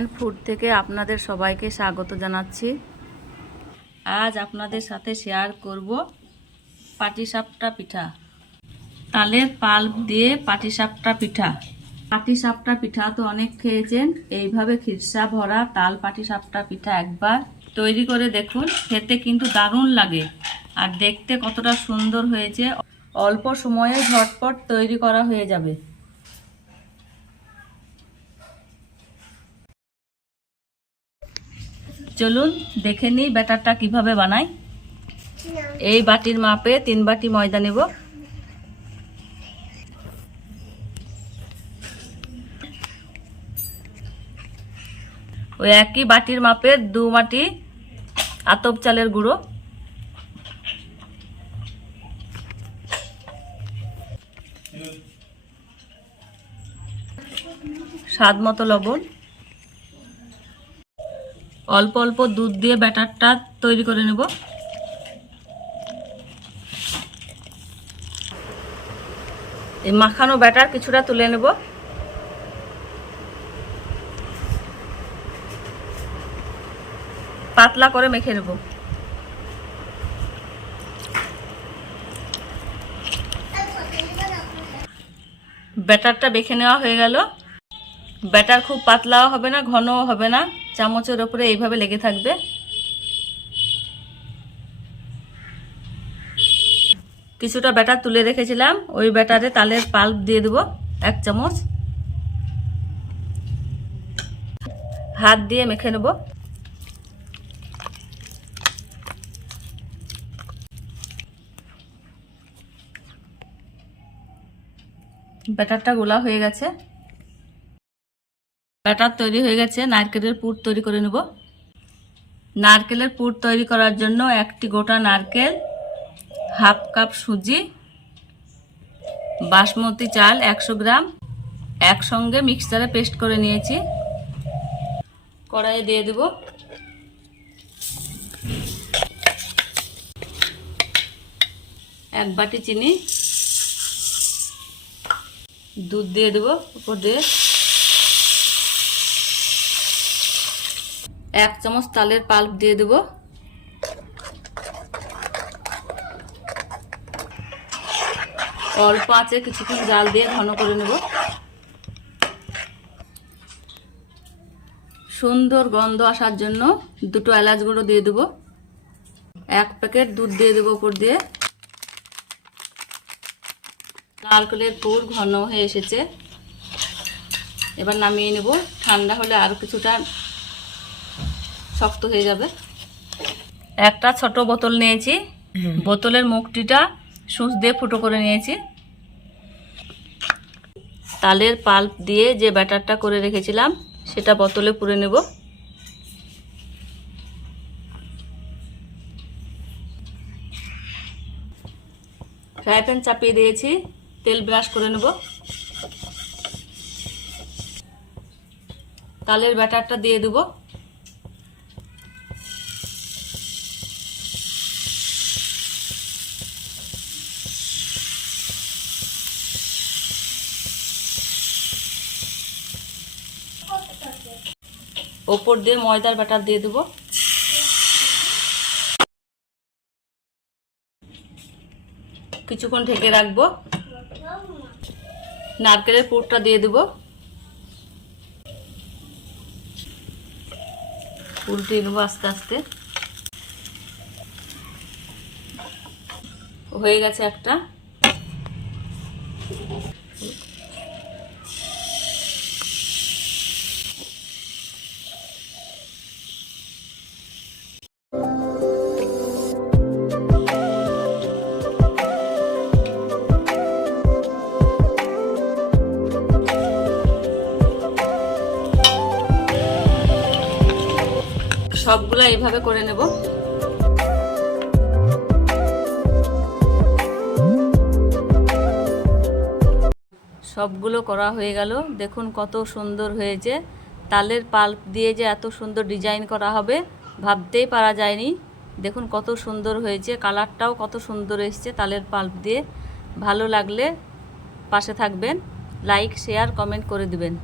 And food থেকে আপনাদের সবাইকে স্বাগত জানাচ্ছি। আজ আপনাদের সাথে শেয়ার করব পাটিসাপটা পিঠা। তালের পাল্প দিয়ে পাটিসাপটা পিঠা। পাটিসাপটা পিঠা তো অনেক খেয়েছেন, এইভাবে খিরসা ভরা তাল পাটিসাপটা পিঠা একবার তৈরি করে দেখুন। খেতে কিন্তু দারুণ লাগে আর দেখতে কতটা সুন্দর হয়েছে। অল্প সময়ে ঝটপট তৈরি করা হয়ে যাবে। চলুন দেখে নিই ব্যাটারটা কিভাবে বানাই। এই বাটির মাপে 3 বাটি ময়দা নেব। ওই একই বাটির মাপে 2 বাটি আতপ চালের গুঁড়ো, স্বাদ মতো লবণ, অল্প অল্প দুধ দিয়ে ব্যাটারটা তৈরি করে নেব। এই মাখানো ব্যাটার কিছুটা তুলে নেব। পাতলা করে মেখে নেব। ব্যাটারটা মেখে নেওয়া হয়ে গেল। ব্যাটার খুব পাতলাও হবে না, ঘনও হবে না, চামচের ওপরে এইভাবে লেগে থাকবে। কিছুটা ব্যাটার তুলে রেখেছিলাম, ওই ব্যাটারে তালের পাল্প দিয়ে দেবো 1 চামচ। হাত দিয়ে মেখে নেব। ব্যাটারটা গোলা হয়ে গেছে। ব্যাটার তৈরি হয়ে গেছে। নারকেলের পুর তৈরি করে নেব। নারকেলের পুর তৈরি করার জন্য একটি গোটা নারকেল, হাফ কাপ সুজি, বাসমতি চাল 100 গ্রাম একসঙ্গে মিক্সচারে পেস্ট করে নিয়েছি। কড়াইয়ে দিয়ে দেব। এক বাটি চিনি, দুধ দিয়ে দেব উপর দিয়ে। 1 চামচ তালের পাল্প দিয়ে দেব। অল্প আঁচে কিছুক্ষণ জাল দিয়ে ঘন করে নেব। সুন্দর গন্ধ আসার জন্য 2টো এলাচ গুঁড়ো দিয়ে দেব। 1 প্যাকেট দুধ দিয়ে দেব উপর দিয়ে। নারকেলের পুর ঘন হয়ে এসেছে, এবার নামিয়ে নেব। ঠান্ডা হলে আরো কিছুটা শক্ত হয়ে যাবে। একটা ছোট বোতল নিয়েছি, বোতলের মুখটিটা সুচ দিয়ে ফুটো করে নিয়েছি। তালের পাল্প দিয়ে যে ব্যাটারটা করে রেখেছিলাম সেটা বোতলে পুরে নেব। ফ্রাই প্যান চাপিয়ে দিয়েছি, তেল ব্রাশ করে নেব। তালের ব্যাটারটা দিয়ে দেব। ওপর দিয়ে ময়দার ব্যাটার দিয়ে দেব। কিছুক্ষণ ঢেকে রাখবো। নারকেলের পুরটা দিয়ে দেব। উল্টিয়ে নেবো আস্তে আস্তে। হয়ে গেছে একটা। সবগুলো এইভাবে করে নেব। সবগুলো করা হয়ে গেল। দেখুন কত সুন্দর হয়েছে। তালের পাল্প দিয়ে যে এত সুন্দর ডিজাইন করা হবে ভাবতেই পারা যায়নি। দেখুন কত সুন্দর হয়েছে, কালারটাও কত সুন্দর এসেছে তালের পাল্প দিয়ে। ভালো লাগলে পাশে থাকবেন, লাইক শেয়ার কমেন্ট করে দিবেন।